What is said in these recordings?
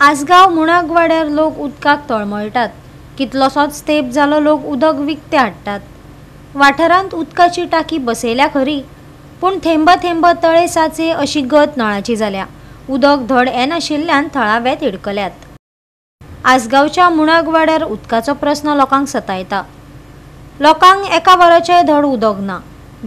आसगाव मुणाक वाड्यार लोक उदकाक तळमळटात। कितलोसोच तेंप जालो लोक उदक विकते हाडटात। वाठारांत उदकाची टाकी बसयल्या खरी, पूण थेंब थेंब तळे साचे अशी गत नळाची जाल्या। उदक धड येनाशिल्ल्यान थळावे तिडकल्यात। आसगावच्या मुणाक वाड्यार उदकाचो प्रस्न लोकांक सतायता। लोकांक एका वराचें धड उदक ना।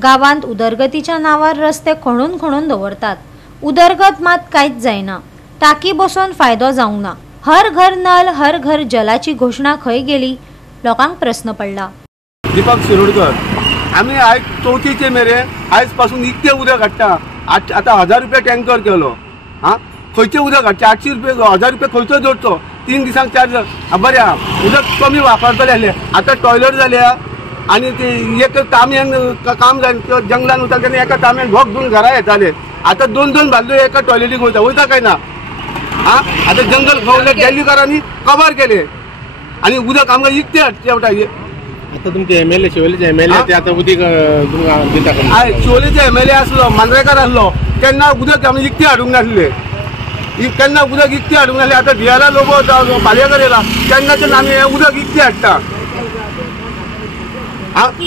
गावांत उदरगतीच्या नांवार रस्ते खणून खणून दवरतात। उदरगत मात कांयच जायना। टाकी बसोवन फायदो जावंक ना। हर घर नल हर घर जलाची घोषणा खंय गेली, लोकांक प्रश्न पडला। दीपक शिरोडकर, आम्ही आज चौथीचे मेरेन आज पासून इतके उदक हाडटा। आता 1000 रुपये टँकर केलो। खंयचे उदक हाडचे? 800 रुपये 1000 रुपये खंयचो जोडचो? 3 दिसांक चार्ज बरें उदक कमी वापरतले आसले। आता टॉयलेट जाल्या आणि ते एक तांब्यान काम जालें जंगलान वता तेन्ना एका तांब्यान भोग घेवन घरा येताले। आता 2-2 बालद्यो एका टॉयलेटीक वयता काय ना? आता जंगल खवले दिल्लीकरांनी कव्हर केले आणि उदक आमकां इतके हाडटा। आता तुमचे एमएलए शिवोलेचे एमएलए ते आता उदीक दिता का? शिवोलेचे एमएलए आसलो, मांद्रेकार आसलो, तेन्ना उदक आमी इतके हाडूंक नासले। केन्ना उदक इतके हाडूंक नासले। आता भियाला लोक पालयेकर येयला तेन्नाच्यान आमी उदक इतके हाडटा।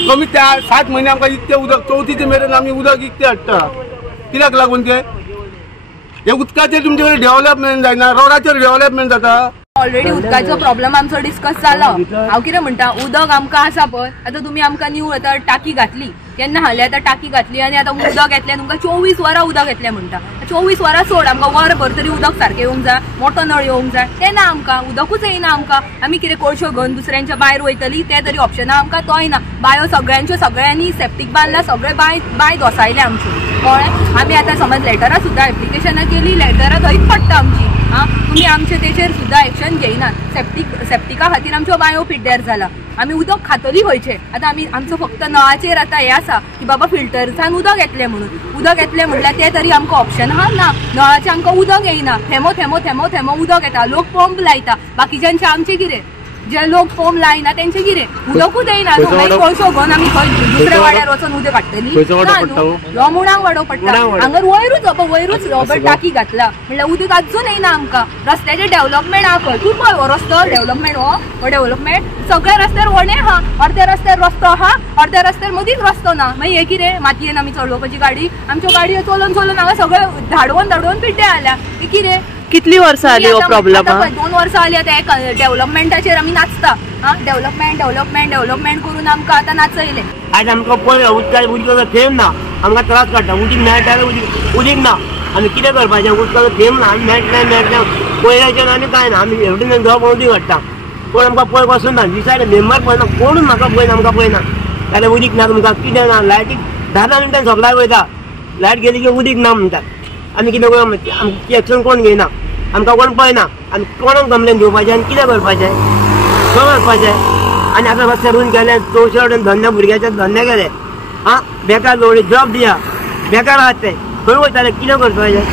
कमी 7 महिने आमकां इतके उदक चौथीचे मेरेन आमी उदक इतके हाडटा। कित्याक लागून ते हे उदकाचेर तुमचे कडेन डेव्हलपमेंट जायना, रोडाचेर डेव्हलपमेंट जाता। ऑलरेडी उदकाचो प्रॉब्लेम आमचो डिस्कस जालो। हांव कितें म्हणटा, उदक आमकां आसा पळय, आता तुमी आमकां न्यू आतां टाकी घातली, केन्ना हाले आतां टाकी घातली आणि आता उदक येतलें तुमकां 24 वरां उदक येतलें म्हणटा। 24 वरां सोड, आमकां वरभर तरी उदक सारकें येवंक जाय, मोठो नळ येवंक जाय, तें ना आमकां। उदकूच येयना आमकां। आमी कितें कोळशो घेवन दुसऱ्यांच्या बायर वयतली तें तरी ऑप्शना आमकां तोय ना। बायो सगळ्यांनी सेप्टीक बांदला, सगळे बाय दोसायले आमचे कळ्ळें। आमी आतां समज लेटरां सुद्दां एप्लिकेशनां केली, लेटरां थंयच पडटा आमची। तुम्ही आमचे तेचेर सुद्दां एक्शन घेयनात। सेप्टिका खातीर आमच्यो बायो पिड्ड्यार जाला। आमी उदक खातली खंयचे? आता आमचो फक्त नळाचेर आता हे आसा की बाबा फिल्टर्सान उदक येतलें म्हणून। उदक येतलें म्हणल्यार ते तरी आमकां ऑप्शन आहा ना। नळाचें आमकां उदक येयना। थेंबो थेंबो थेंबो थेंबो उदक येता। लोक पंप लायता, बाकीच्यांचे आमचे कितें? जे लोक पंप लायना तेंचे कितें? उदकूच येयना। मागीर कोळसो घेवन आमी खंय दुसऱ्या वाड्यार वचून उदक हाडटली? हो मुणाक वाडो पडटा। हांगर वयरूच टाकी घातला म्हणल्यार उदक आजून येयना आमकां। रस्त्याचे डेव्हलपमेंट आहा खंय? तूं पळय हो रस्तो डेव्हलपमेंट, हो डेव्हलपमेंट सगळ्या रस्त्यार वणे आहा। अर्ध्या रस्त्यार रस्तो आहा, अर्ध्या रस्त्यार मदींच रस्तो ना। मागीर हे कितें? मातयेन आमी चलोवपाची गाडी? आमच्यो गाडयो चलोवन चलोवन हांगा सगळे धाडवून पिड्ड्यार जाल्या। हे कितें? कितली वर्सां जाली हो प्रॉब्लेम? 2 वर्सां जाली आता डेव्हलपमेंटाचेर आमी नाचता। डेव्हलपमेंट करून आमकां आतां नाचयले। आज आमकां पळय उदकाचो थेंब ना, आमकां त्रास काडटा। उदीक मेळटा उदीक ना, आमी कितें करपाचें? उदकाचो थेंब ना, आमी मेळटलें पयल्याच्यान आनी कांय ना। आमी हेवटेन जॉब उदीक हाडटा, कोण आमकां पळय पासून ना। दिसायले मेंबर पळयना, कोणूच म्हाका पळयना, आमकां पळयना। जाल्यार उदीक ना तुमकां कितें ना? लायटीक 10 मिनटान सप्लाय वयता, लायट गेली की उदीक ना म्हणटात। आमी कितें करप? आमची एक्शन कोण घेयना, आमकां कोण पळयना। आनी कोणाक कंप्लेन दिवपाचें आनी कितें करपाचें? खंय वचपाचें? आनी आतां रस्ते रूल केले, 200 वाटेन धंदे भुरग्याचे धंदे केले। बेकार लोक जॉब दिया, बेकार आहात ते खंय वयताले? कितें करपाचें?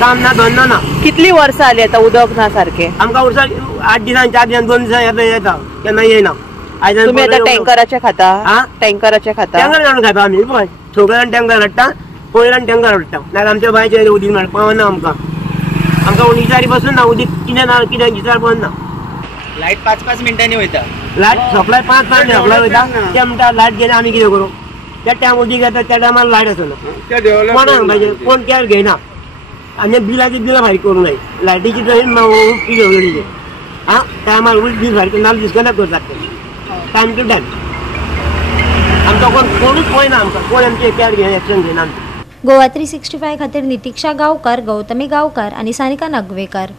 काम ना, धंदो ना। कितली वर्सां जाली आतां उदक ना सारकें? आमकां वर्सां 8 दिसान 4 दिसान 2 दिसान येता, केन्ना येयना। तुमी आतां टँकराचे खाता? टँकराचे खाता? टँकर जावन खाता आमी पळय। सगळ्यान टँकर हाडटा, पयल्यान टँकर हाडटा। नाजाल्यार आमच्या बांयचेर उदीक मेळटा पावना आमकां। विचारी पासून ना उदीक कितें ना कितें विचार पासून ना। लायट 5-5 मिनटांनी वयता। लायट सप्लाय 5 मिनटांनी सप्लाय वयता। ते म्हणटा लायट गेली आमी कितें करूं? त्या टायम उदीक येता त्या टायमार लायट आसना। कोणाक पाहिजे? कोण केअर घेयना। आनी बिलाची बिलां फारीक करूंक जाय। लायटीची घेवलेली टायमार बील फारीक नाल्यार डिस्कनेक्ट करतात टायम टू टायम। आमकां कोणूच पळयना, आमकां कोण आमचे केअर घेयना, एक्शन घेयना। गोवा 365 खातीर नितीक्षा गांवकार, गौतमी गांवकार आणि सानिका नागवेकर।